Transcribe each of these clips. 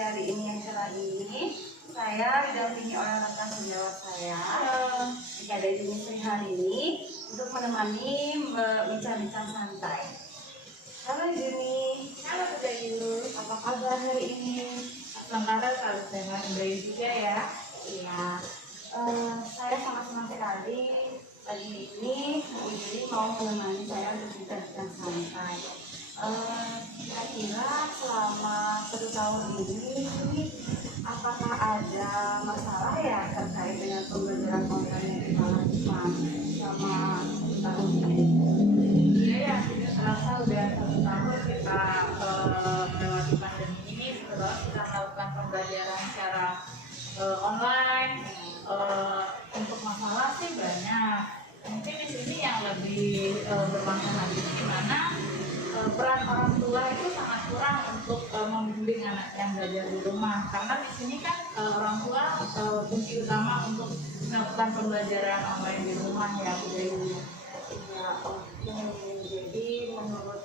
hari ini yang cerah ini. Saya didampingi oleh rekan sejawat saya. Jika ada Juni hari ini untuk menemani bincang-bincang santai. Halo Juni. Halo Bunda Yu. Apa kabar hari ini? Sementara selalu sehat Bunda Yu juga ya. Iya. Saya sangat senang sekali pagi ini Bu Juni mau menemani saya untuk bincang-bincang santai. Kira-kira selama 1 tahun ini apakah ada masalah ya terkait dengan pembelajaran online yang kita lakukan selama tahun ini? Iya ya, tidak terasa udah 1 tahun kita melewati pandemi ini. Setelah kita melakukan pembelajaran secara online, untuk masalah sih banyak. Mungkin di sini yang lebih bermasalah di mana peran orang tua itu sangat kurang untuk membimbing anak yang belajar di rumah, karena di sini kan orang tua kunci utama untuk melakukan pembelajaran online di rumah ya Bu Dewi. Ya, oke. Jadi menurut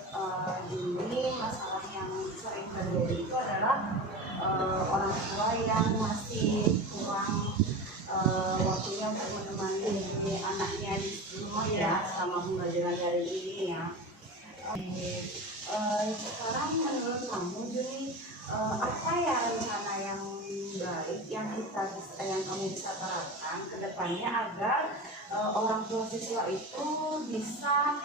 Juni masalah yang sering terjadi itu adalah orang tua yang masih kurang waktunya untuk menemani anaknya di rumah ya selama pembelajaran dari ini ya. Sekarang menurut kamu Juni, apa ya rencana yang baik yang kamu bisa terapkan ke depannya agar orang tua siswa itu bisa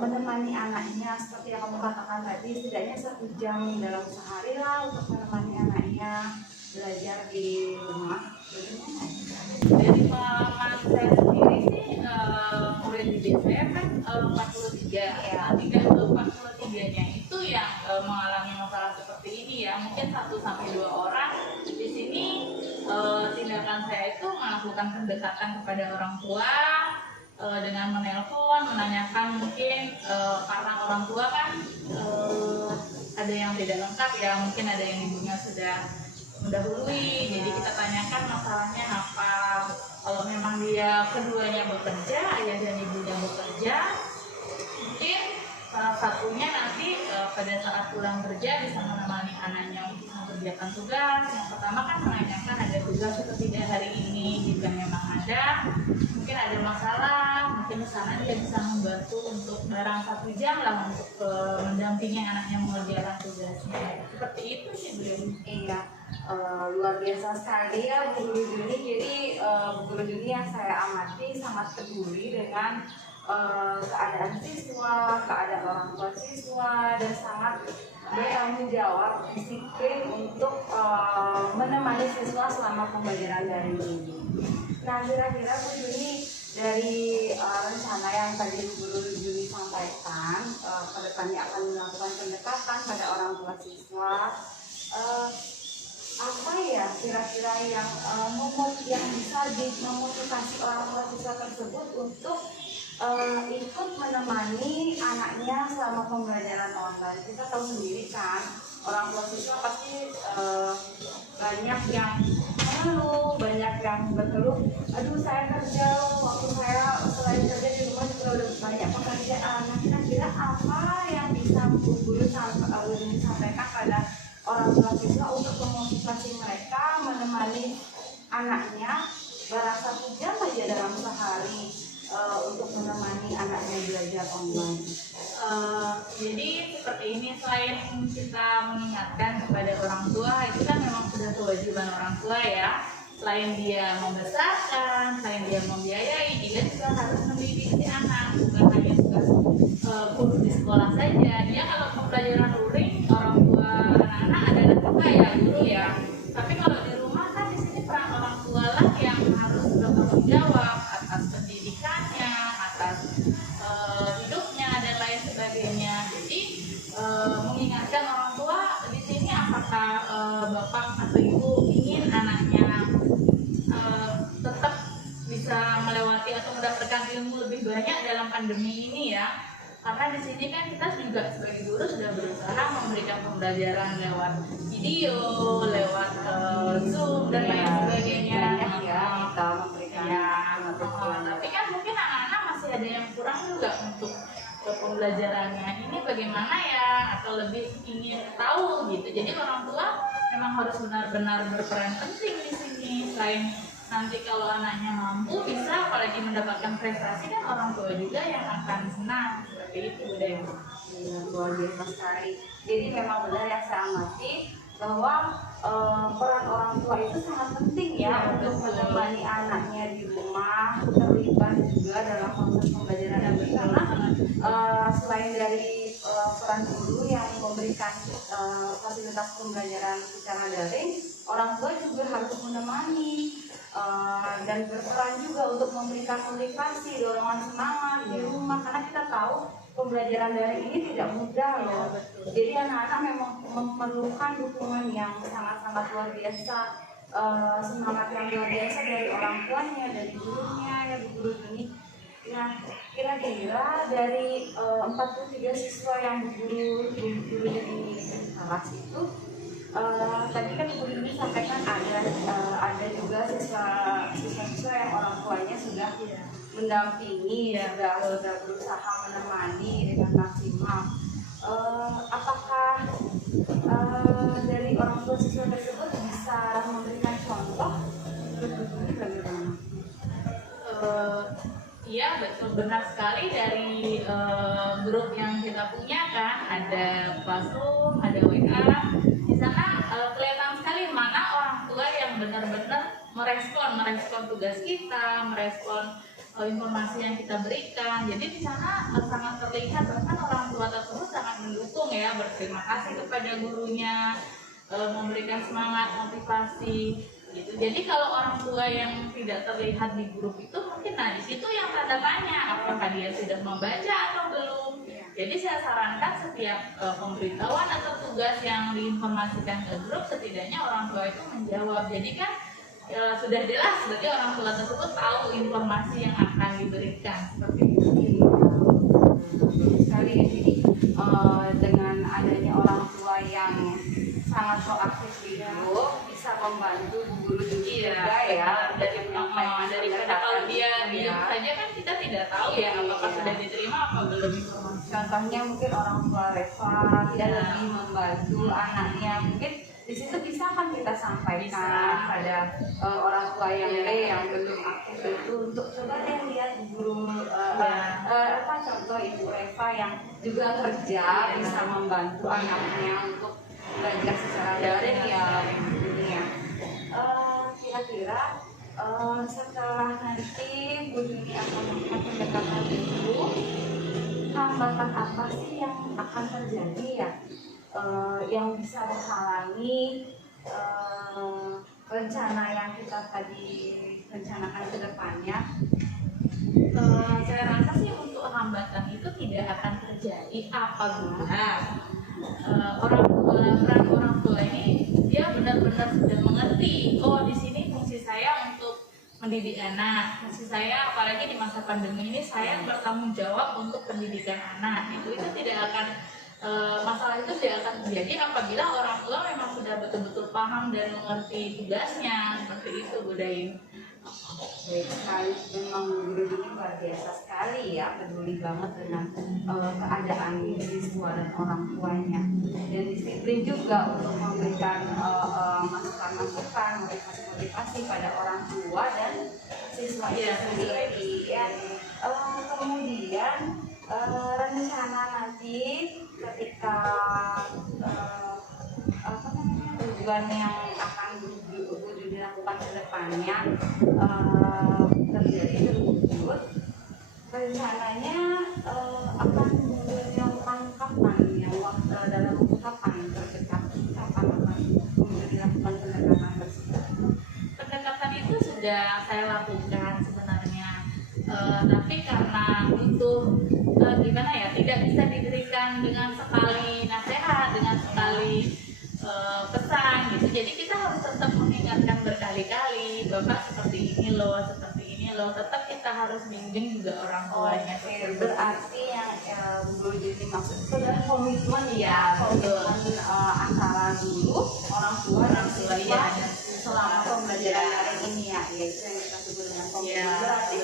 menemani anaknya seperti yang kamu katakan tadi, setidaknya 1 jam dalam sehari lah untuk menemani anaknya belajar di rumah. Bagaimana? Dari pengalaman saya sendiri sih, murid di DPR kan 43 ya, 43-nya itu yang mengalami masalah seperti ini ya, mungkin 1-2 orang. Di sini tindakan saya itu melakukan pendekatan kepada orang tua dengan menelpon, menanyakan mungkin karena orang tua kan ada yang tidak lengkap ya, mungkin ada yang ibunya sudah mendahului, jadi kita tanyakan masalahnya apa. Kalau memang dia keduanya bekerja, ayah dan ibunya bekerja, mungkin salah satunya nanti pada saat pulang kerja bisa menemani anaknya untuk mengerjakan tugas. Yang pertama kan menanyakan ada tugas atau tidak hari ini. Jika memang ada, mungkin ada masalah, mungkin sana dia bisa membantu untuk barang 1 jam lah untuk mendampingi anaknya mengerjakan tugasnya. Seperti itu sih Bu. Iya, luar biasa sekali ya Bu Guru Juni. Jadi Bu Guru Juni yang saya amati sangat peduli dengan keadaan siswa, keadaan orang tua siswa, dan sangat bertanggung jawab, disiplin untuk menemani siswa selama pembelajaran daring ini. Nah, kira-kira Bu Juni dari rencana yang tadi Bu Guru Juni sampaikan, ke depannya akan melakukan pendekatan pada orang tua siswa. Apa ya kira-kira yang bisa memotivasi orang tua siswa tersebut untuk ikut menemani anaknya selama pembelajaran online? Kita tahu sendiri kan, orang tua siswa pasti banyak yang mengeluh, banyak yang berkeluh, aduh saya kerja, waktu saya selain kerja di rumah juga udah banyak pekerjaan. Nah, kira-kira apa yang bisa Bu Guru sampaikan pada orang tua siswa untuk memotivasi mereka menemani anaknya barang 1 jam saja dalam sehari untuk menemani anaknya belajar online. Jadi seperti ini, selain kita mengingatkan kepada orang tua, itu kan memang sudah kewajiban orang tua ya. Selain dia membesarkan, selain dia membiayai, dia juga harus mendidik si anak, bukan hanya tugas guru di sekolah saja. Dia kalau pembelajaran luring, orang tua anak-anak adalah juga ya guru ya. Tapi kalau di rumah kan di sini peran orang tua lah yang harus bertanggung jawab atas pendidikannya, atas hidupnya dan lain sebagainya. Jadi mengingatkan orang tua di sini, apakah bapak atau ibu ingin anaknya tetap bisa melewati atau mendapatkan ilmu lebih banyak dalam pandemi ini ya. Karena di sini kan kita juga sebagai guru sudah berusaha memberikan pembelajaran lewat video, lewat Zoom dan lain sebagainya. Ya, kita memberikan Tapi kan mungkin anak-anak masih ada yang kurang juga untuk pembelajarannya. Ini bagaimana ya? Atau lebih ingin tahu gitu. Jadi orang tua memang harus benar-benar berperan penting di sini. Selain nanti kalau anaknya mampu bisa apalagi mendapatkan prestasi, kan orang tua juga yang akan senang. Seperti itu deh. Iya, luar biasa sekali. Jadi memang benar yang saya amati bahwa peran orang tua itu sangat penting ya, Iya, untuk betul. menemani anaknya di rumah, terlibat juga dalam proses pembelajaran dan karena selain dari peran guru yang memberikan fasilitas pembelajaran secara daring, orang tua juga harus menemani dan berperan juga untuk memberikan motivasi, dorongan semangat di rumah, karena kita tahu pembelajaran daring ini tidak mudah loh. Jadi anak-anak memang memerlukan dukungan yang sangat-sangat luar biasa, semangat yang luar biasa dari orang tuanya, dari gurunya, ya guru ini. Nah, kira-kira dari 43 siswa yang guru di kelas itu, tadi kan guru ini sampaikan ada juga siswa yang orang tuanya sudah mendampingi, sudah berusaha menemani dengan maksimal. Apakah dari orang tua siswa tersebut bisa memberikan contoh? Bagaimana? Iya, betul, benar sekali. Dari grup yang kita punya kan ada Classroom, ada WA. Di sana kelihatan sekali mana orang tua yang benar-benar merespon tugas kita, merespon informasi yang kita berikan. Jadi di sana sangat terlihat, bahkan orang tua tersebut sangat mendukung ya, berterima kasih kepada gurunya, memberikan semangat, motivasi gitu. Jadi kalau orang tua yang tidak terlihat di grup itu mungkin, nah di situ yang tanda tanya apakah dia sudah membaca atau belum. Jadi saya sarankan setiap pemberitahuan atau tugas yang diinformasikan ke grup, setidaknya orang tua itu menjawab. Jadi kan sudah jelas berarti orang tua tersebut tahu informasi yang akan diberikan, seperti itu. Sekali jadi dengan adanya orang tua yang sangat proaktif di grup bisa membantu guru juga ya, daripada kalau dia diam saja kan kita tidak tahu ya apakah sudah diterima apa belum informasi. Contohnya mungkin orang tua Reva tidak lebih membantu anaknya, mungkin di situ bisa kan kita sampaikan pada orang tua yang yang belum aktif itu untuk coba deh lihat guru contoh ibu Reva yang juga kerja bisa membantu anaknya untuk belajar secara daring ya. Kira-kira setelah nanti Bu Juni akan melakukan pendekatan itu, hambatan apa sih yang akan terjadi ya, yang bisa menghalangi rencana yang kita tadi rencanakan ke depannya? Saya rasa sih untuk hambatan itu tidak akan terjadi apabila orang tua ini dia benar-benar sudah mengerti, oh di sini fungsi saya untuk mendidik anak, fungsi saya apalagi di masa pandemi ini saya bertanggung jawab untuk pendidikan anak. Itu tidak akan masalah itu tidak akan terjadi apabila orang tua memang sudah betul-betul paham dan mengerti tugasnya, seperti itu Bu Dayu. Baik sekali, memang guru ini luar biasa sekali ya, peduli banget dengan keadaan siswa dan orang tuanya, dan disiplin juga untuk memberikan masukan-masukan, motivasi pada orang tua dan siswa itu sendiri ya. Kemudian rencana nanti ketika tujuan yang akan dilakukan ke depannya terjadi tersebut, rencananya akan dilakukan kapan ya, dalam kapan terdekat, kapan akan dilakukan pendekatan tersebut? Pendekatan itu sudah saya lakukan sebenarnya, tapi karena itu gimana ya, tidak bisa diberikan dengan sekali nasihat, dengan sekali pesan gitu. Jadi kita harus tetap mengingatkan berkali-kali, Bapak seperti ini loh, tetap kita harus bimbing juga orang tuanya. Berarti yang Bu Juni maksud itu adalah komitmen ya, komitmen antara guru, orang tua dan siswa selama pembelajaran daring ini ya, yaitu yang kita sebut dengan komitmen. Berarti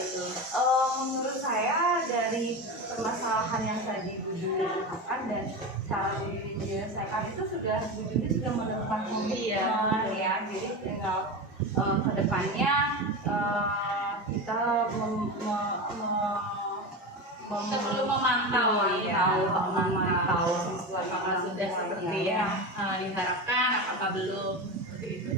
menurut saya dari permasalahan yang tadi Bu Juni ungkapkan dan cara Bu Juni menyelesaikan itu sudah Bu Juni sudah menemukan Iya. komitmen ya, jadi tinggal ke depannya kita Sebelum memantau memantau siswa apakah sudah seperti yang diharapkan, apakah belum, seperti itu.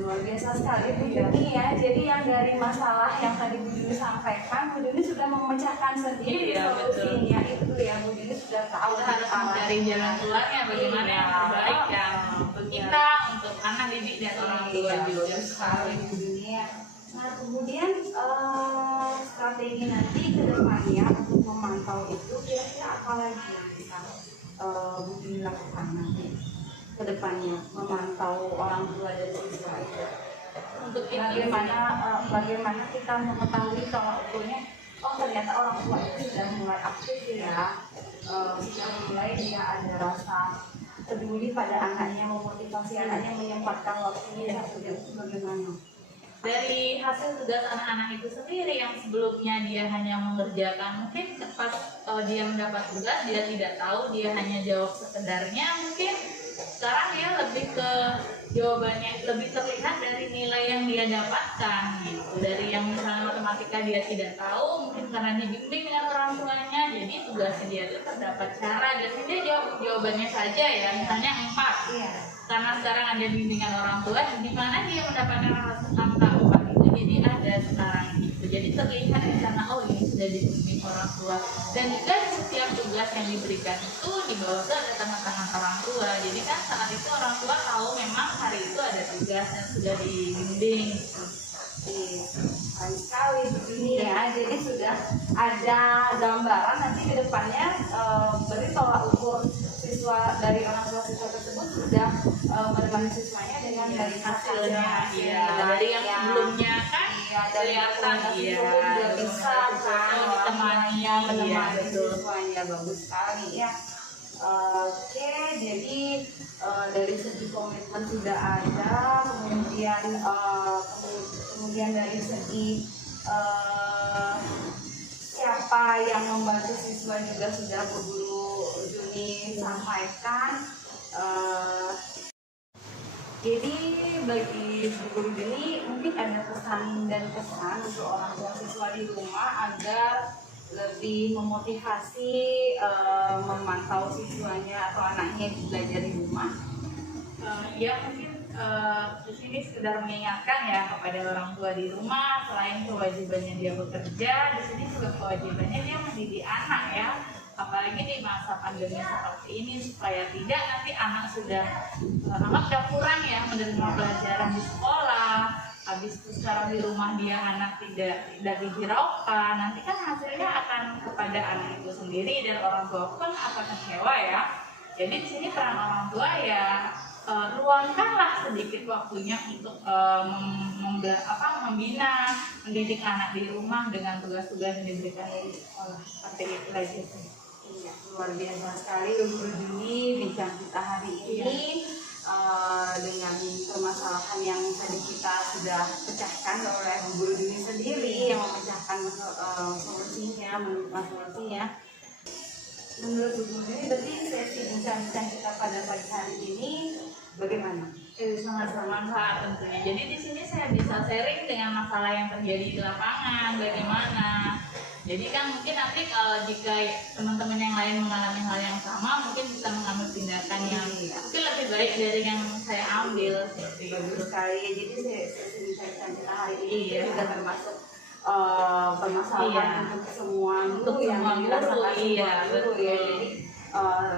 Luar biasa sekali Bu Juni ya. Jadi yang dari masalah yang tadi Bu Juni sampaikan, Bu Juni sudah memecahkan sendiri Iya, solusinya itu ya. Bu Juni sudah tahu Kita harus mencari jalan keluarnya bagaimana yang terbaik ya untuk kita, untuk anak didik dan orang tua juga. Sekali Bu Juni ya. Nah kemudian strategi nanti ke depannya untuk memantau itu kira-kira apa lagi yang bisa Bu Juni lakukan nanti ke depannya memantau orang tua dan siswa itu? Untuk itu Bagaimana kita mengetahui kalau ukurnya oh ternyata orang tua itu sudah mulai aktif ya, sudah mulai dia ada rasa peduli pada anaknya, memotivasi anaknya, menyempatkan waktunya, sudah bagaimana? dari hasil tugas anak-anak itu sendiri yang sebelumnya dia hanya mengerjakan, mungkin pas dia mendapat tugas dia tidak tahu, dia hanya jawab sekedarnya, mungkin sekarang dia lebih ke jawabannya lebih terlihat dari nilai yang dia dapatkan gitu. Dari yang misalnya matematika dia tidak tahu, mungkin karena dibimbing dengan orang tuanya, jadi tugasnya dia itu terdapat cara, jadi dia jawab jawabannya saja ya, misalnya 4. Iya. Karena sekarang ada bimbingan orang tua, di mana dia mendapatkan angka 4 itu jadi ada sekarang gitu. Jadi terlihat di sana, oh ini sudah dibimbing orang tua. Dan juga di setiap tugas yang diberikan itu di bawah itu ada tangan-tangan orang tua. Jadi kan saat itu orang tua tahu memang hari itu ada tugas yang sudah dibimbing gitu. Kali sekali begini ya, jadi sudah ada gambaran nanti ke depannya berarti tolak ukur siswa dari orang tua siswa tersebut sudah menemani siswanya dengan dari Hasilnya, iya. hasilnya. Dari yang sebelumnya kan dari kelihatan, iya. sudah bisa kan Ditemani, menemani iya, betul. siswanya, bagus sekali ya. Oke, jadi dari segi komitmen sudah ada, kemudian dari segi siapa yang membantu siswa juga sudah Bu Juni sampaikan. Jadi bagi Bu Guru Juni mungkin ada pesan dan pesan untuk orang tua siswa di rumah agar lebih memotivasi memantau siswanya atau anaknya belajar di rumah. Ya mungkin di sini sekedar mengingatkan ya kepada orang tua di rumah, selain kewajibannya dia bekerja, di sini juga kewajibannya dia mendidik anak ya. Apalagi di masa pandemi seperti ini, supaya tidak nanti anak sudah kurang ya menerima pelajaran di sekolah, habis itu sekarang di rumah dia anak tidak dihiraukan, nanti kan hasilnya akan kepada anak itu sendiri dan orang tua pun akan kecewa ya. Jadi di sini peran orang tua ya luangkanlah sedikit waktunya untuk membina, mendidik anak di rumah dengan tugas-tugas yang diberikan di sekolah. Seperti itu lagi sih. Iya, luar biasa sekali Bu Guru Juni bincang kita hari ini dengan permasalahan yang tadi kita sudah pecahkan oleh Bu Guru Juni sendiri yang memecahkan solusinya, menemukan solusinya. Menurut Bu Guru Juni, berarti sesi bincang-bincang kita pada pagi hari ini bagaimana? Sangat bermanfaat tentunya. Jadi di sini saya bisa sharing dengan masalah yang terjadi di lapangan, bagaimana. Jadi kan mungkin nanti jika teman-teman yang lain mengalami hal yang sama, mungkin bisa mengambil tindakan yang mungkin lebih baik dari yang saya ambil. Bagus sekali. Jadi sesi bincang kita hari ini Iya. sudah termasuk permasalahan Iya. untuk semua Untuk guru yang semua dirasakan guru, iya, semua guru betul. ya. Jadi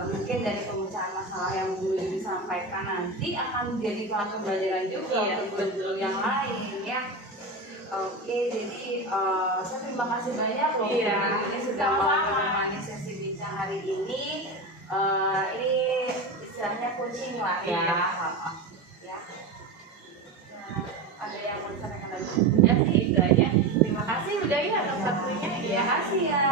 mungkin dari pemecahan masalah yang guru disampaikan nanti akan menjadi bahan pembelajaran juga Iya, untuk guru yang lain ya. Oke, jadi saya terima kasih banyak loh Iya, Bu ini sudah mau sama-sama. menemani sesi bincang hari ini. Ini istilahnya coaching lah ya. Iya. Ya. Nah, ada yang mau disampaikan lagi? Ya sih itu aja. Terima kasih udah ya atas waktunya. Terima kasih ya.